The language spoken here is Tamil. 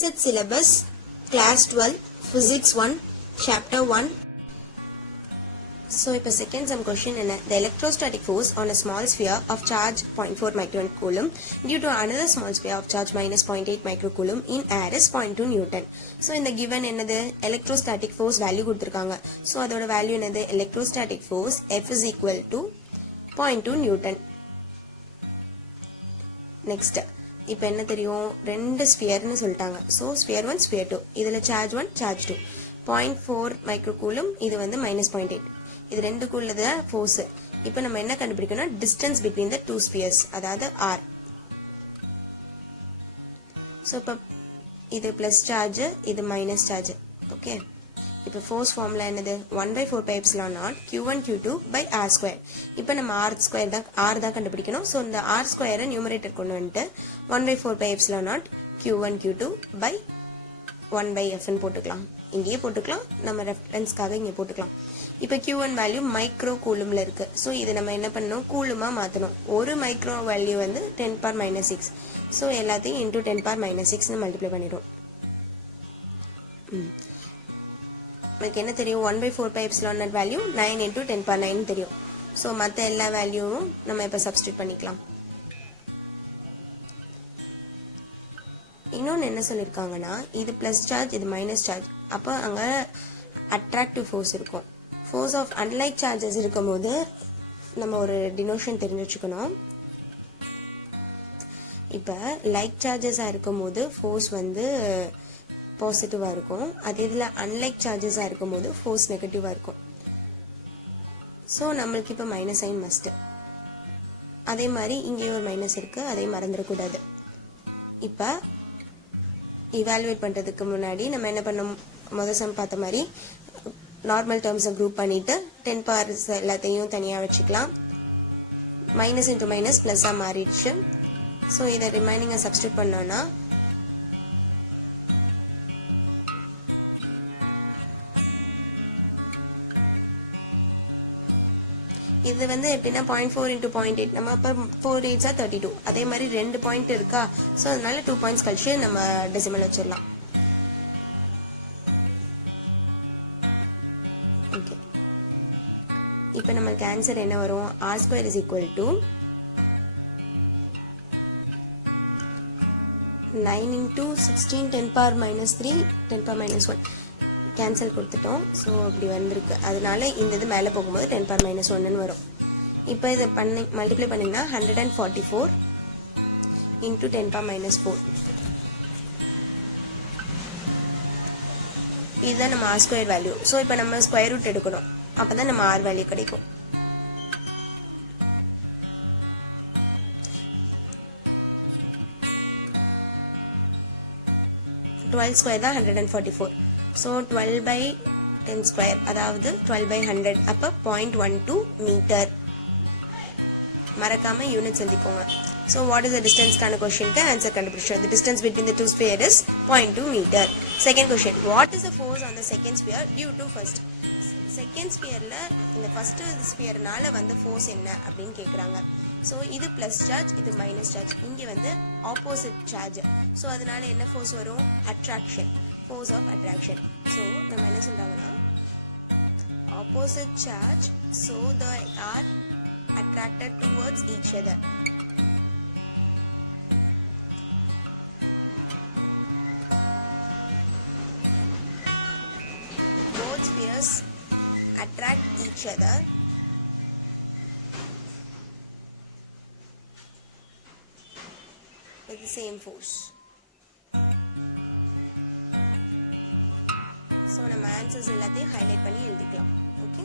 Set syllabus class 12 physics 1 chapter 1. So இப்போ second sum question என்ன, the electrostatic force on a small sphere of charge 0.4 microcoulomb due to another small sphere of charge minus 0.8 microcoulomb in air is 0.2 newton. So இந்த given என்னது, electrostatic force value கொடுத்திருக்காங்க. So அதோட value என்னது, electrostatic force F is equal to 0.2 newton. Next இப்போ என்ன தெரியும், ரெண்டு ஸ்பியர்னு சொல்லிட்டாங்க. ஸோ ஸ்பியர் 1 ஸ்பியர் 2, இதில் சார்ஜ் 1 சார்ஜ் 2, 0.4 மைக்ரோகூலும், இது வந்து -0.8, இது ரெண்டுக்குள்ளது ஃபோர்ஸ். இப்போ நம்ம என்ன கண்டுபிடிக்கணும், distance between the two spheres, அதாவது ஆர். ஸோ இப்போ இது பிளஸ் சார்ஜ், இது மைனஸ் சார்ஜ். ஓகே, இப்போ ஃபோர்ஸ் ஃபார்முலா என்னது, 1/4πε0 q1 q2 by r square. இப்போ நம்ம r தான் கண்டுபிடிக்கணும். ஸோ இந்த r ஸ்கொயரை நியூமரேட்டர் கொண்டு வந்துட்டு 1/4πε0 q1 q2 by 1/f போட்டுக்கலாம். இங்கேயே போட்டுக்கலாம், நம்ம ரெஃபரன்ஸ்க்காக இங்கே போட்டுக்கலாம். இப்போ q1 வேல்யூ மைக்ரோ கூலும்ல இருக்கு. ஸோ இது நம்ம என்ன பண்ணணும், கூலுமா மாற்றணும். ஒரு மைக்ரோ வேல்யூ வந்து 10⁻⁻6. ஸோ எல்லாத்தையும் இன்டூ 10⁻⁻6 மல்டிப்ளை பண்ணிடுவோம். நமக்கு என்ன தெரியும், 1/4πε0 வேல்யூ 9 × 10⁻9 தெரியும். ஸோ மற்ற எல்லா வேல்யூவும் நம்ம இப்போ சப்ஸ்டியூட் பண்ணிக்கலாம். இன்னொன்று என்ன சொல்லியிருக்காங்கன்னா, இது ப்ளஸ் சார்ஜ், இது மைனஸ் சார்ஜ். அப்போ அங்கே அட்ராக்டிவ் ஃபோர்ஸ் இருக்கும். ஃபோர்ஸ் ஆஃப் அன்லைக் சார்ஜஸ் இருக்கும்போது நம்ம ஒரு டினோஷன் தெரிஞ்சு வச்சுக்கணும். இப்போ லைக் சார்ஜஸாக இருக்கும்போது ஃபோர்ஸ் வந்து பாசிட்டிவாக இருக்கும். அதே இதில் அன்லைக் சார்ஜஸாக இருக்கும்போது ஃபோர்ஸ் நெகட்டிவாக இருக்கும். ஸோ நம்மளுக்கு இப்போ மைனஸ் சைன் மஸ்ட்டு. அதே மாதிரி இங்கேயும் ஒரு மைனஸ் இருக்குது, அதையும் மறந்துடக்கூடாது. இப்போ இவாலுவேட் பண்ணுறதுக்கு முன்னாடி நம்ம என்ன பண்ணோம், முதல் சம் பார்த்த மாதிரி நார்மல் டேர்ம்ஸை குரூப் பண்ணிவிட்டு 10 பவர்ஸ் எல்லாத்தையும் தனியாக வச்சுக்கலாம். மைனஸ் இன்ட்டு மைனஸ் ப்ளஸ்ஸாக மாறிடுச்சு. ஸோ இதை ரிமைனிங்கை சப்ஸ்டியூட் பண்ணோன்னா இது வந்து எப்படின்னா 0.4 × 0.8, நம்ம இப்போ 4 8s 32. அதே மாதிரி 2 பாயிண்ட் இருக்கா, ஸோ அதனால 2 பாயிண்ட்ஸ் கழிச்சு நம்ம டெசிமல் வச்சிடலாம். ஓகே, இப்போ நம்மளுக்கு ஆன்சர் என்ன வரும், r² is equal to 9 × 16 10⁻³ 10⁻1 cancel கொடுத்துட்டோம். ஸோ அப்படி வந்திருக்கு, அதனால இந்த இது மேலே போகும்போது 10⁻⁻1 வரும். இப்போ இதை பண்ணி மல்டிப்ளை பண்ணிங்கன்னா 144 × 10⁻⁴. இதுதான் நம்ம r² வேல்யூ. ஸோ இப்போ நம்ம ஸ்கொயர் ரூட் எடுக்கணும், அப்போ தான் நம்ம r வேல்யூ கிடைக்கும். (12² தான் 144. ஸோ 12/10², அதாவது 12/100, அப்போ 0.12 மீட்டர். மறக்காம யூனிட்ஸ் எழுதிக்கோங்க. ஸோ வாட் இஸ் த டிஸ்டன்ஸ்க்கான கொஸ்டினுக்கு ஆன்சர் கண்டுபிடிச்சோம். The distance between the two sphere is 0.2 metre. Second question, what is the force on the second sphere due to first. Second ஸ்பியரில் இந்த ஃபர்ஸ்ட் ஸ்பியர்னால வந்து ஃபோர்ஸ் என்ன அப்படின்னு கேட்குறாங்க. ஸோ இது ப்ளஸ் சார்ஜ், இது மைனஸ் சார்ஜ், இங்கே வந்து ஆப்போசிட் சார்ஜ். ஸோ அதனால என்ன ஃபோர்ஸ் வரும், attraction, force of attraction. So நம்ம என்ன சொல்றாங்கன்னா, opposite charge, so they are attracted towards each other. Both spheres attract each other with the same force. So நம்ம ஆன்சர்ஸ் எல்லாத்தையும் ஹைலைட் பண்ணி எழுதிக்கலாம். ஓகே.